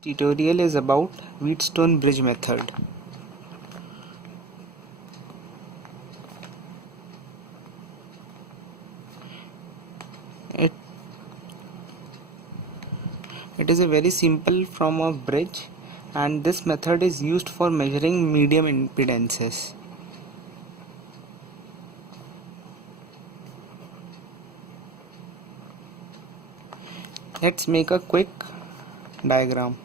Tutorial is about Wheatstone bridge method. It is a very simple form of bridge, and this method is used for measuring medium impedances. Let's make a quick diagram.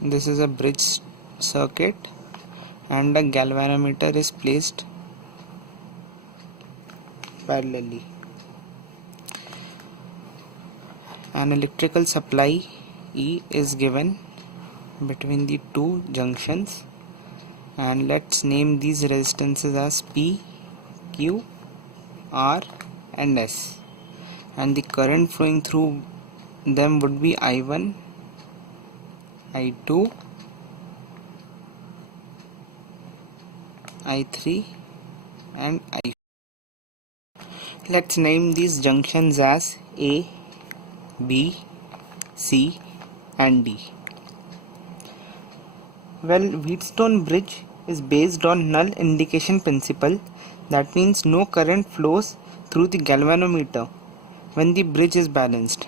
This is a bridge circuit and a galvanometer is placed parallelly. An electrical supply E is given between the two junctions, and let's name these resistances as P, Q, R and S, and the current flowing through them would be I1, I2, I3 and I4. Let's name these junctions as A, B, C and D. Well, Wheatstone bridge is based on null indication principle. That means no current flows through the galvanometer when the bridge is balanced.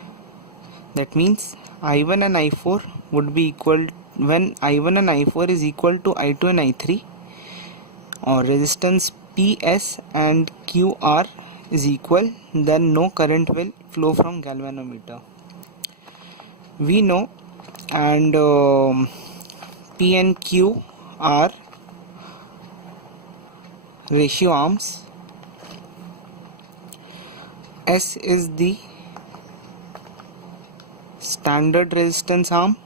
That means I1 and I4 would be equal when I1 and I4 is equal to I2 and I3, or resistance PS and QR is equal, then no current will flow from galvanometer. We know, and P and Q are ratio arms. S is the standard resistance arm.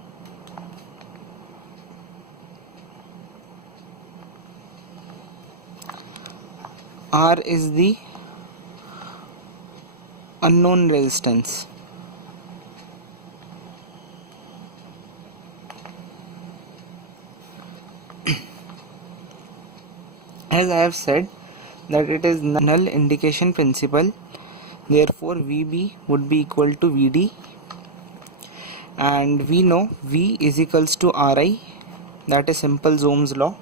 R is the unknown resistance. As I have said that it is null indication principle, therefore VB would be equal to VD, and we know V is equals to RI, that is simple Ohm's law,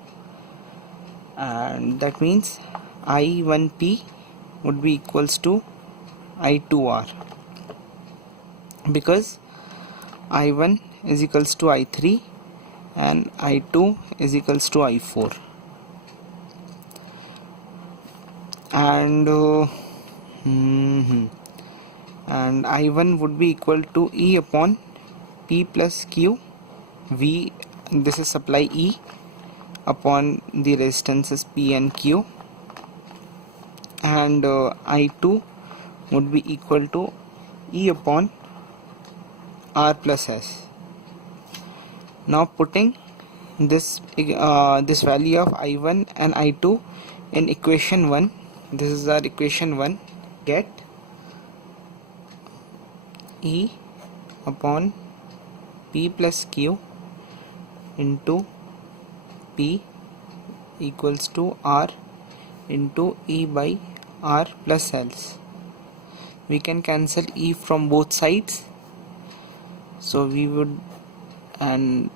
and that means I1P would be equals to I2R, because I1 is equals to I3 and I2 is equals to I4, and I1 would be equal to E upon P plus Q. V, this is supply E upon the resistances P and Q, and I2 would be equal to E upon R plus S. Now putting this value of I1 and I2 in equation 1, this is our equation 1, get E upon P plus Q into P equals to R into E by R plus L. We can cancel E from both sides, so we would, and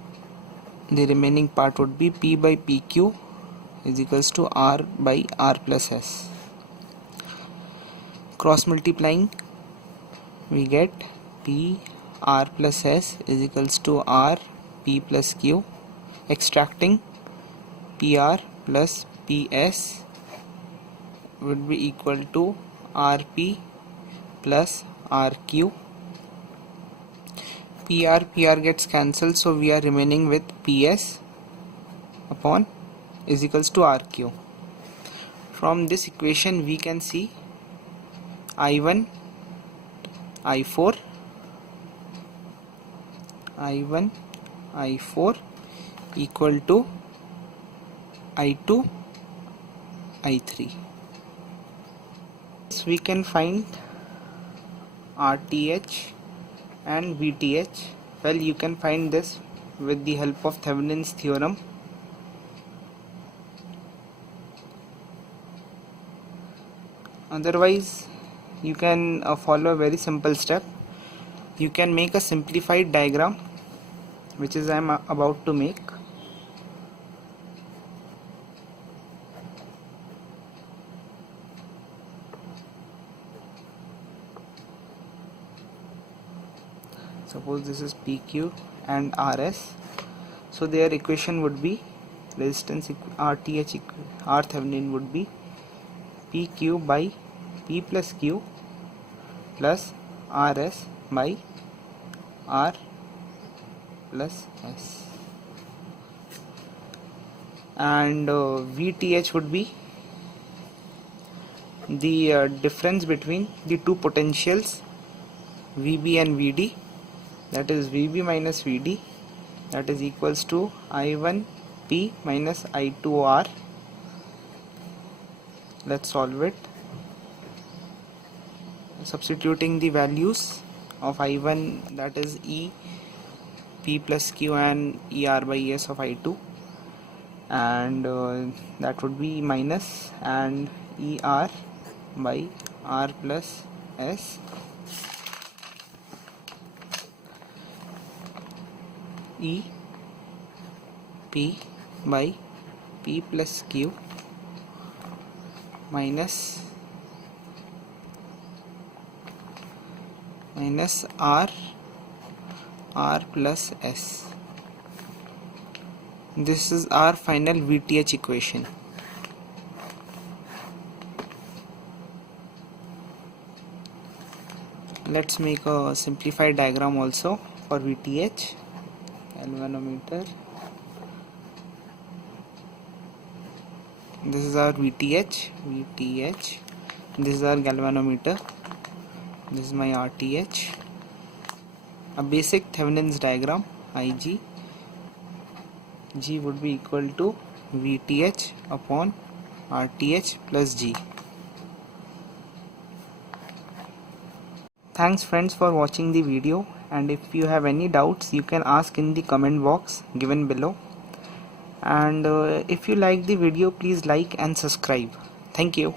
the remaining part would be P by PQ is equals to R by R plus S. Cross multiplying, we get P R plus S is equals to R P plus Q. Extracting, PR plus PS would be equal to RP plus RQ. PR gets cancelled, so we are remaining with PS upon is equals to RQ. From this equation we can see I1, I4 equal to I2, I3. So we can find RTH and VTH. Well, you can find this with the help of Thevenin's theorem. Otherwise, you can follow a very simple step. You can make a simplified diagram, which is I am about to make. Suppose this is PQ and RS, so their equation would be resistance RTH would be PQ by P plus Q plus RS by R plus S, and VTH would be the difference between the two potentials VB and VD, that is VB minus VD, that is equals to I1P minus I2R. Let's solve it. Substituting the values of I1, that is E P plus Q, and ER by ES of I2, and that would be minus, and ER by R plus S, E P by P plus Q minus R plus S. This is our final VTH equation. Let's make a simplified diagram also for VTH. Galvanometer. This is our VTH. This is our galvanometer. This is my RTH. A basic Thevenin's diagram. IG. G would be equal to VTH upon RTH plus G. Thanks friends for watching the video, and if you have any doubts you can ask in the comment box given below, and if you like the video please like and subscribe. Thank you.